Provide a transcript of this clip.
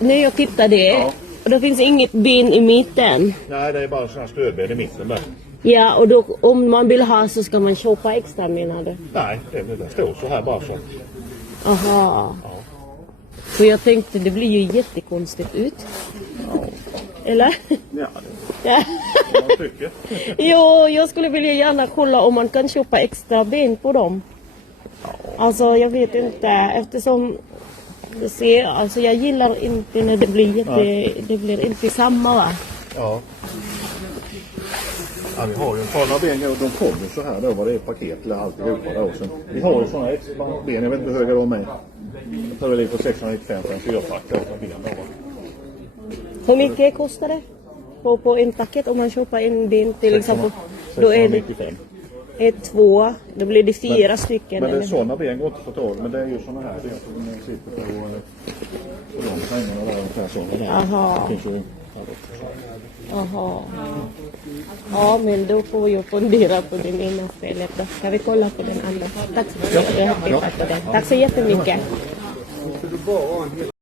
Nu jag tittade Ja. och det finns inget ben i mitten. Nej, det är bara sådana stödben i mitten där. Ja, och då, om man vill ha så ska man köpa extra, menar du? Nej, det står så här bara så. Aha. Ja. För jag tänkte det blir ju jättekonstigt ut. Ja, Eller? ja Ja. det man tycker. Jo, jag skulle vilja gärna kolla om man kan köpa extra ben på dem. Alltså jag vet inte, eftersom det ser, alltså jag gillar inte när det blir det blir inte samma, va? Ja. Ja, vi har ju sådana ben och de kommer så här då, vad det är paket eller alltihopa där också. Vi har ju sådana extra ben, jag vet inte hur höga de är. Jag tar väl in på 695 för en 4-pack ben då. Hur mycket kostar det på en paket om man köper en ben till exempel? Då är det 695. två, då blir det 4 stycken. Men det är eller? sådana ben går inte att få tag, men det är ju sådana här ben som man sitter på de pengarna där ungefär sådana där. Aha. Det finns ju Jaha. Ja, men då får jag fundera på det ena stället då. Ska vi kolla på den andra? Tack så mycket. Jag har tittat på den. Tack så jättemycket.